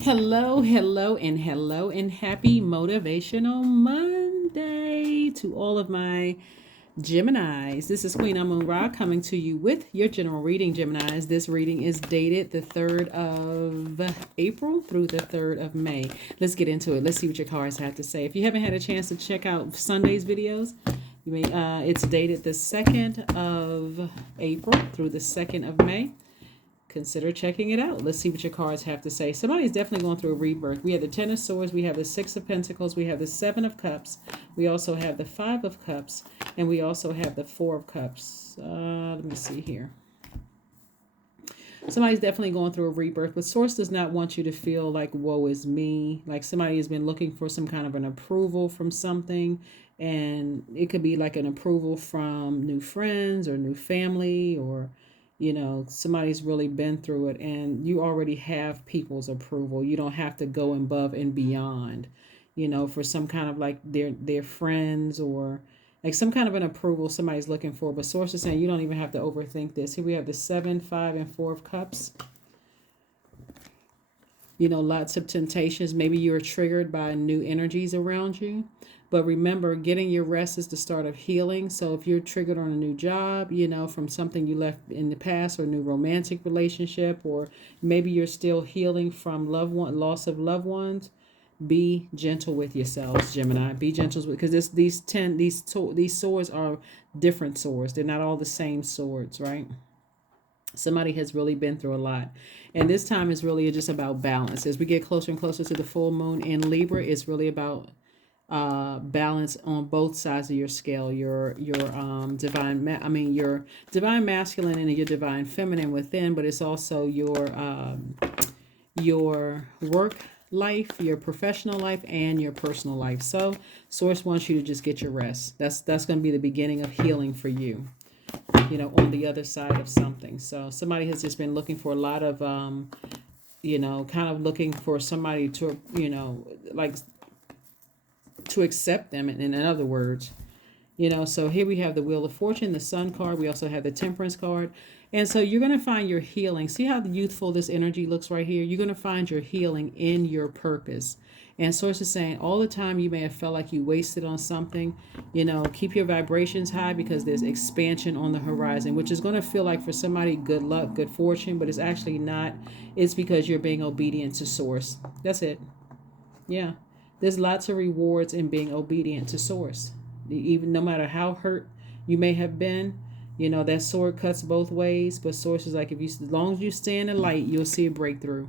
Hello, and happy Motivational Monday to all of my Geminis. This is Queen Amun Ra coming to you with your general reading, Geminis. This reading is dated the 3rd of April through the 3rd of May. Let's get into it. Let's see what your cards have to say. If you haven't had a chance to check out Sunday's videos, you may. It's dated the 2nd of April through the 2nd of May. Consider checking it out. Let's see what your cards have to say. Somebody's definitely going through a rebirth. We have the Ten of Swords, we have the Six of Pentacles, we have the Seven of Cups, we also have the Five of Cups, and we also have the Four of Cups. Let me see here. Somebody's definitely going through a rebirth, but Source does not want you to feel like woe is me. Like somebody has been looking for some kind of an approval from something, and it could be like an approval from new friends or new family, or somebody's really been through it and you already have people's approval. You don't have to go above and beyond, for some kind of like their friends, or like some kind of an approval somebody's looking for. But Source is saying you don't even have to overthink this. Here we have the 7, 5, and 4 of Cups. Lots of temptations. Maybe you're triggered by new energies around you. But remember, getting your rest is the start of healing. So if you're triggered on a new job, from something you left in the past, or a new romantic relationship, or maybe you're still healing from loss of loved ones, be gentle with yourselves, Gemini. Be gentle because these swords are different swords. They're not all the same swords, right? Somebody has really been through a lot. And this time is really just about balance. As we get closer and closer to the full moon in Libra, it's really about balance on both sides of your scale. Your your divine masculine and your divine feminine within, but it's also your work life, your professional life, and your personal life. So Source wants you to just get your rest. That's going to be the beginning of healing for you, on the other side of something. So somebody has just been looking for a lot of, kind of looking for somebody to, like to accept them. In other words, so here we have the Wheel of Fortune, the Sun card. We also have the Temperance card. And so you're going to find your healing. See how youthful this energy looks right here? You're going to find your healing in your purpose. And Source is saying all the time you may have felt like you wasted on something, keep your vibrations high, because there's expansion on the horizon, which is going to feel like for somebody good luck, good fortune, but it's actually not. It's because you're being obedient to Source. That's it. Yeah. There's lots of rewards in being obedient to Source. Even no matter how hurt you may have been, that sword cuts both ways. But Source is like, as long as you stay in the light, you'll see a breakthrough.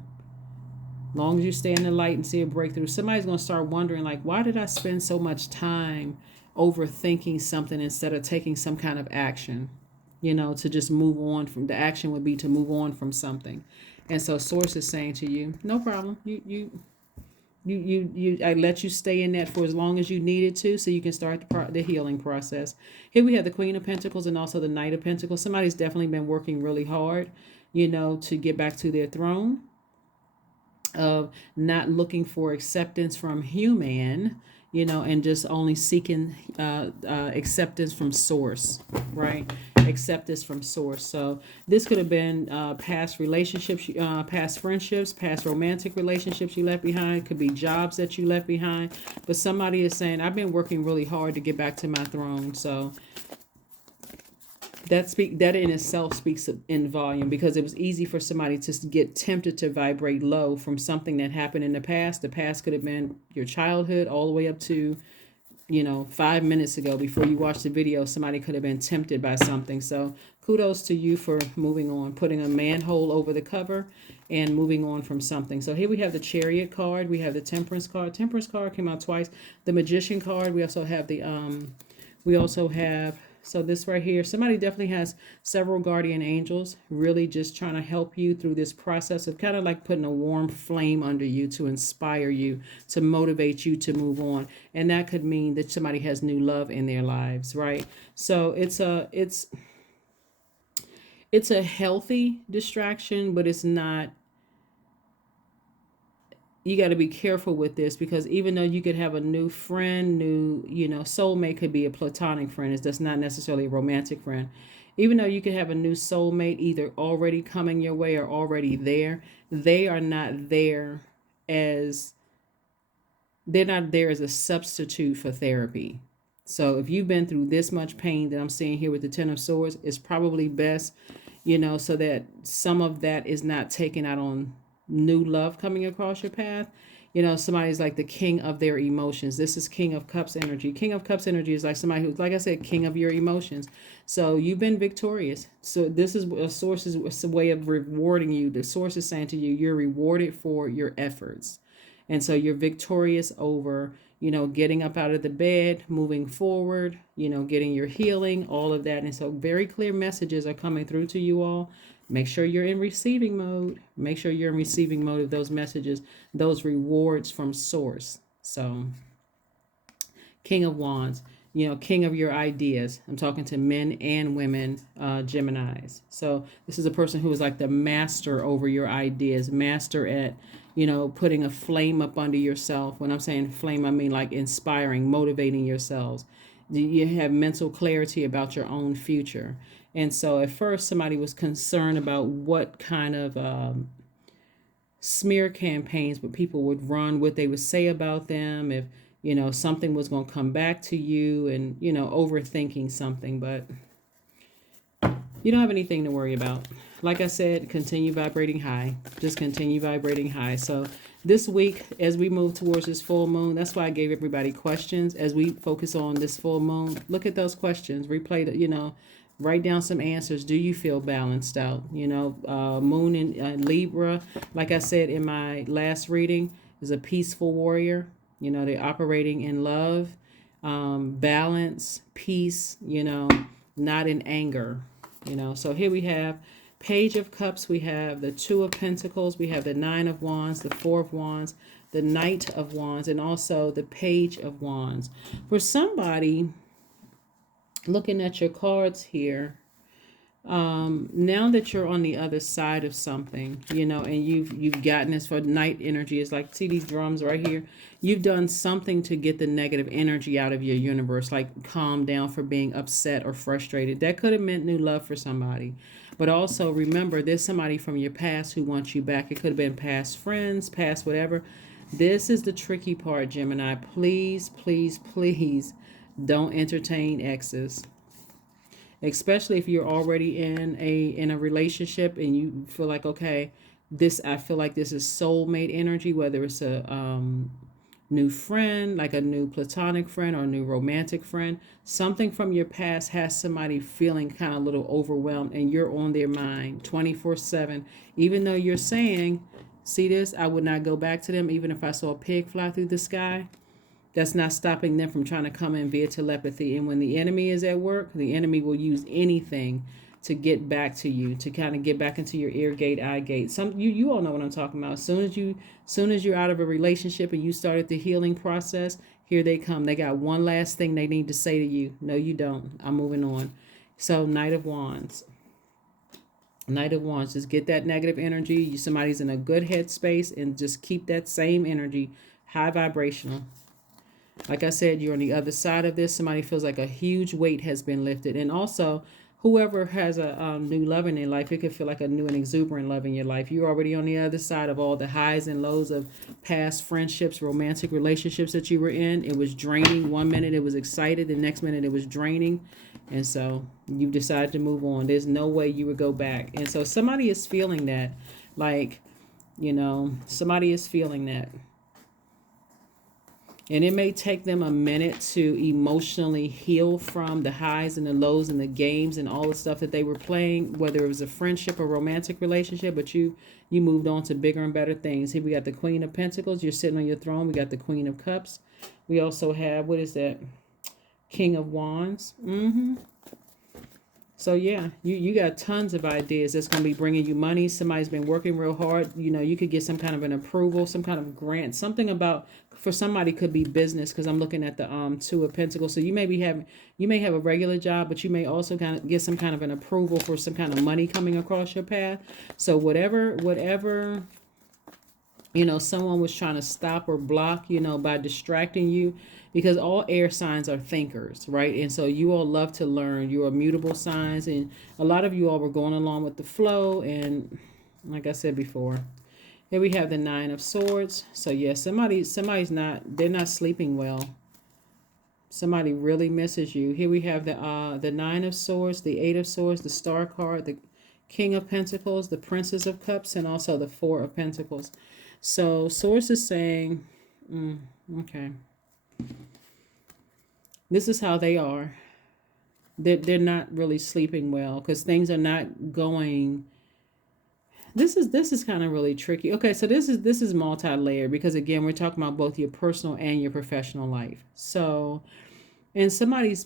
As long as you stay in the light and see a breakthrough, somebody's going to start wondering, like, why did I spend so much time overthinking something instead of taking some kind of action? To just move on from the action would be to move on from something. And so Source is saying to you, no problem. I let you stay in that for as long as you needed to, so you can start the healing process. Here we have the Queen of Pentacles and also the Knight of Pentacles. Somebody's definitely been working really hard, to get back to their throne, of not looking for acceptance from human, and just only seeking acceptance from Source, right? Acceptance from Source. So this could have been past relationships, past friendships, past romantic relationships you left behind. Could be jobs that you left behind. But somebody is saying, I've been working really hard to get back to my throne. So that in itself speaks in volume, because it was easy for somebody to get tempted to vibrate low from something that happened in the past. The past could have been your childhood all the way up to 5 minutes ago. Before you watch the video, somebody could have been tempted by something. So kudos to you for moving on, putting a manhole over the cover and moving on from something. So here we have the Chariot card. We have the Temperance card. Temperance card came out twice. The Magician card. We also have so this right here, somebody definitely has several guardian angels really just trying to help you through this process of kind of like putting a warm flame under you to inspire you, to motivate you to move on. And that could mean that somebody has new love in their lives, right? So it's a healthy distraction, but it's not. You got to be careful with this, because even though you could have a new friend, soulmate could be a platonic friend. It's just not necessarily a romantic friend. Even though you could have a new soulmate either already coming your way or already there, they are not there as a substitute for therapy. So if you've been through this much pain that I'm seeing here with the Ten of Swords, it's probably best, so that some of that is not taken out on new love coming across your path. Somebody's like the king of their emotions. This is King of Cups energy. King of Cups energy is like somebody who's, like I said, king of your emotions. So you've been victorious. So this is a source, is a way of rewarding you. The source is saying to you, you're rewarded for your efforts. And so you're victorious over, getting up out of the bed, moving forward, getting your healing, all of that. And so very clear messages are coming through to you all. Make sure you're in receiving mode. Make sure you're in receiving mode of those messages, those rewards from source. So King of Wands, king of your ideas. I'm talking to men and women, Geminis. So this is a person who is like the master over your ideas, master at, putting a flame up under yourself. When I'm saying flame, I mean like inspiring, motivating yourselves. You have mental clarity about your own future. And so at first somebody was concerned about what kind of smear campaigns but people would run, what they would say about them, if something was going to come back to you, and overthinking something. But you don't have anything to worry about. Like I said, continue vibrating high. Just continue vibrating high. So this week, as we move towards this full moon, that's why I gave everybody questions. As we focus on this full moon, look at those questions, replay the, write down some answers. Do you feel balanced out? Moon in Libra, like I said in my last reading, is a peaceful warrior. They're operating in love, balance, peace, not in anger. So here we have Page of Cups, we have the Two of Pentacles, we have the Nine of Wands, the Four of Wands, the Knight of Wands, and also the Page of Wands. For somebody, looking at your cards here, now that you're on the other side of something, and you've gotten this for night energy, it's like, see these drums right here, you've done something to get the negative energy out of your universe, like calm down for being upset or frustrated. That could have meant new love for somebody. But also remember, there's somebody from your past who wants you back. It could have been past friends, past whatever. This is the tricky part, Gemini. Please, please, please don't entertain exes. Especially if you're already in a relationship and you feel like, okay, I feel like this is soulmate energy, whether it's a new friend, like a new platonic friend or a new romantic friend. Something from your past has somebody feeling kind of a little overwhelmed, and you're on their mind 24/7. Even though you're saying, see this, I would not go back to them even if I saw a pig fly through the sky. That's not stopping them from trying to come in via telepathy. And when the enemy is at work, the enemy will use anything to get back to you, to kind of get back into your ear gate, eye gate. You all know what I'm talking about. As soon as you're out of a relationship and you started the healing process, here they come. They got one last thing they need to say to you. No, you don't. I'm moving on. So Knight of Wands. Knight of Wands. Just get that negative energy. Somebody's in a good headspace, and just keep that same energy, high vibrational. Like I said, you're on the other side of this. Somebody feels like a huge weight has been lifted. And also, whoever has a new love in their life, it could feel like a new and exuberant love in your life. You're already on the other side of all the highs and lows of past friendships, romantic relationships that you were in. It was draining. One minute it was excited. The next minute it was draining. And so you decided to move on. There's no way you would go back. And so somebody is feeling that. Like, somebody is feeling that. And it may take them a minute to emotionally heal from the highs and the lows and the games and all the stuff that they were playing, whether it was a friendship or romantic relationship, but you moved on to bigger and better things. Here we got the Queen of Pentacles. You're sitting on your throne. We got the Queen of Cups. We also have, what is that? King of Wands. So yeah, you got tons of ideas that's going to be bringing you money. Somebody's been working real hard. You could get some kind of an approval, some kind of grant, something about, for somebody could be business, because I'm looking at the Two of Pentacles. So you may have a regular job, but you may also kind of get some kind of an approval for some kind of money coming across your path. So whatever someone was trying to stop or block, by distracting you, because all air signs are thinkers, right? And so you all love to learn. You are mutable signs, and a lot of you all were going along with the flow. And like I said before, Here we have the Nine of Swords. So yeah, they're not sleeping well. Somebody really misses you. Here we have the Nine of Swords, the Eight of Swords, the Star card, the King of Pentacles, the Princess of Cups, and also the Four of Pentacles. So Source is saying, okay, this is how they are. They're not really sleeping well because things are not going. This is kind of really tricky. Okay, so this is multi-layered because again, we're talking about both your personal and your professional life. So in somebody's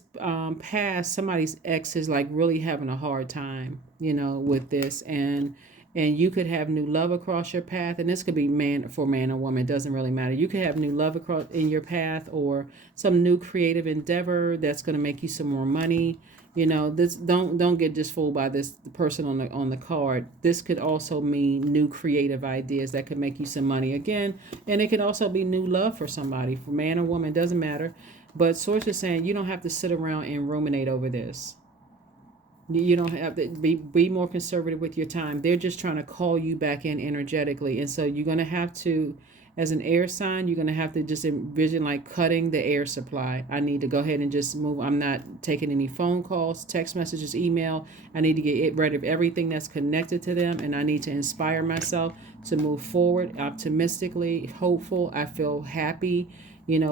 past, somebody's ex is like really having a hard time, with this, and you could have new love across your path, and this could be man or woman, it doesn't really matter. You could have new love across in your path, or some new creative endeavor that's going to make you some more money. This don't get just fooled by this person on the card. This could also mean new creative ideas that could make you some money again, and it could also be new love for somebody, for man or woman, doesn't matter. But Source is saying you don't have to sit around and ruminate over this. You don't have to be more conservative with your time. They're just trying to call you back in energetically. And so you're going to have to, as an air sign, you're going to have to just envision like cutting the air supply. I need to go ahead and just move. I'm not taking any phone calls, text messages, email. I need to get rid of everything that's connected to them. And I need to inspire myself to move forward optimistically, hopeful. I feel happy,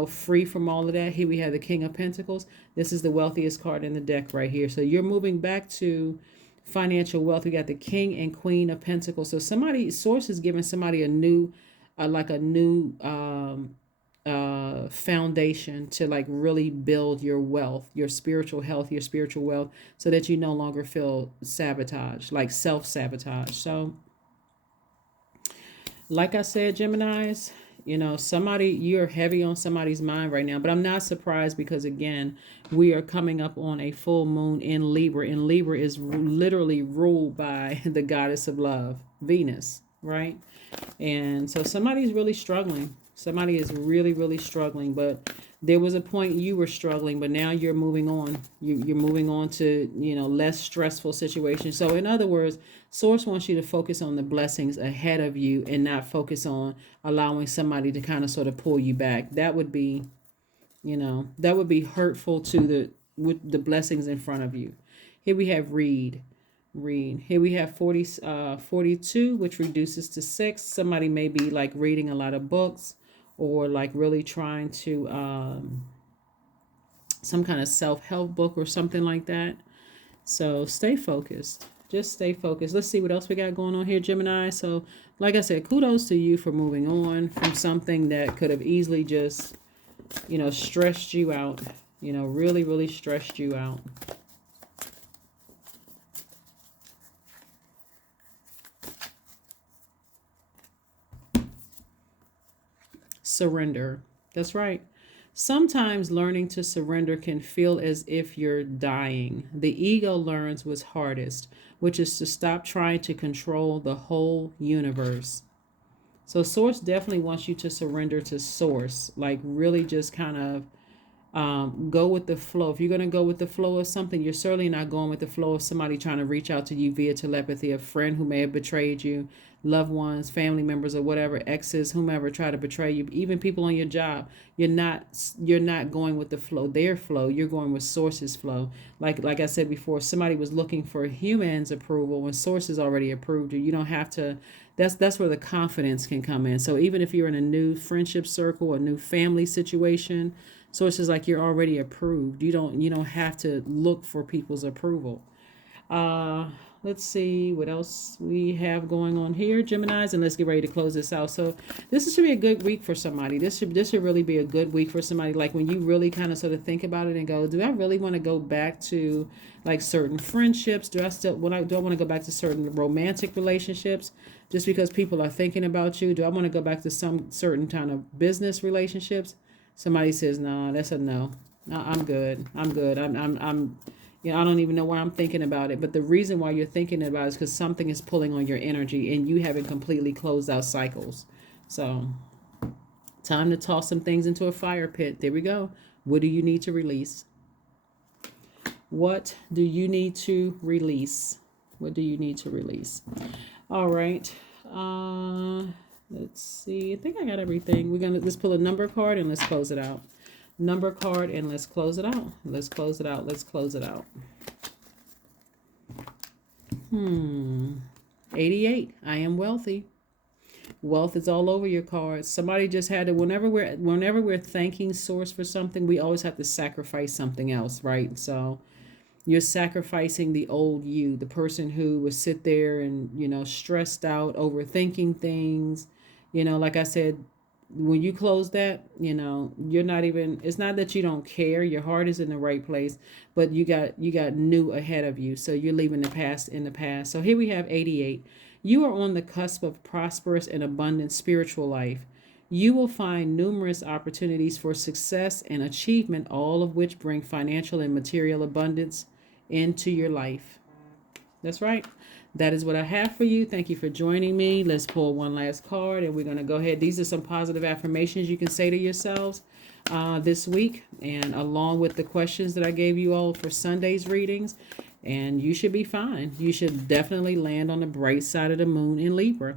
free from all of that. Here we have the King of Pentacles. This is the wealthiest card in the deck right here. So you're moving back to financial wealth. We got the King and Queen of Pentacles. So Source is giving somebody a new, foundation to like really build your wealth, your spiritual health, your spiritual wealth, so that you no longer feel sabotage, like self-sabotage. So like I said, Geminis, you're heavy on somebody's mind right now, but I'm not surprised because again, we are coming up on a full moon in Libra, and Libra is literally ruled by the goddess of love, Venus, right? And so somebody's really struggling. Somebody is really, really struggling, but there was a point you were struggling, but now you're moving on. You're moving on to, less stressful situations. So in other words, Source wants you to focus on the blessings ahead of you and not focus on allowing somebody to kind of sort of pull you back. That would be, hurtful to the blessings in front of you. Here we have read. Here we have 42, which reduces to 6. Somebody may be like reading a lot of books or like really trying to some kind of self-help book or something like that. So stay focused. Just stay focused. Let's see what else we got going on here, Gemini. So like I said, kudos to you for moving on from something that could have easily just, stressed you out, really, really stressed you out. Surrender. That's right. Sometimes learning to surrender can feel as if you're dying. The ego learns what's hardest, which is to stop trying to control the whole universe. So Source definitely wants you to surrender to Source, like really just kind of go with the flow. If you're going to go with the flow of something, you're certainly not going with the flow of somebody trying to reach out to you via telepathy, a friend who may have betrayed you, loved ones, family members, or whatever, exes, whomever try to betray you, even people on your job. You're not going with the flow, their flow. You're going with Source's flow. Like I said before, somebody was looking for humans' approval when Source has already approved you. You don't have to. That's where the confidence can come in. So even if you're in a new friendship circle, a new family situation, Source is like you're already approved. You don't have to look for people's approval. Let's see what else we have going on here, Geminis, and let's get ready to close this out. So this should be a good week for somebody. This should really be a good week for somebody. Like when you really kind of sort of think about it and go, do I really want to go back to like certain friendships? Do I want to go back to certain romantic relationships just because people are thinking about you? Do I want to go back to some certain kind of business relationships? Somebody says, no, that's a no. No, I'm good. I'm I don't even know why I'm thinking about it. But the reason why you're thinking about it is because something is pulling on your energy and you haven't completely closed out cycles. So time to toss some things into a fire pit. There we go. What do you need to release? What do you need to release? What do you need to release? All right. Let's see. I think I got everything. We're going to let's pull a number card and let's close it out. Number card and let's close it out. Let's close it out. Let's close it out. 88. I am wealthy. Wealth is all over your cards. Somebody just had to, whenever we're thanking source for something, we always have to sacrifice something else, right? So you're sacrificing the old you, the person who would sit there and, stressed out, overthinking things. Like I said, when you close that, you're not even, it's not that you don't care. Your heart is in the right place, but you got new ahead of you. So you're leaving the past in the past. So here we have 88. You are on the cusp of prosperous and abundant spiritual life. You will find numerous opportunities for success and achievement, all of which bring financial and material abundance into your life. That's right. That is what I have for you. Thank you for joining me. Let's pull one last card and we're going to go ahead. These are some positive affirmations you can say to yourselves this week, and along with the questions that I gave you all for Sunday's readings. And you should be fine. You should definitely land on the bright side of the moon in Libra.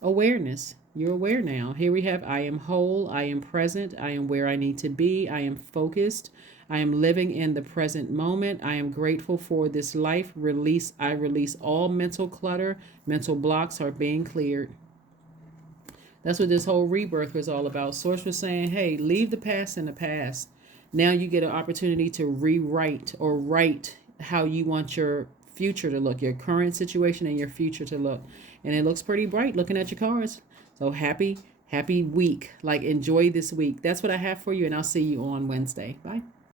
Awareness. You're aware now. Here we have I am whole, I am present, I am where I need to be, I am focused, I am living in the present moment, I am grateful for this life. I release all mental clutter. Mental blocks are being cleared. That's what this whole rebirth was all about. Source was saying, hey, leave the past in the past. Now you get an opportunity to rewrite or write how you want your future to look, your current situation and your future to look. And it looks pretty bright looking at your cards. So happy week. Like, enjoy this week. That's what I have for you, and I'll see you on Wednesday. Bye.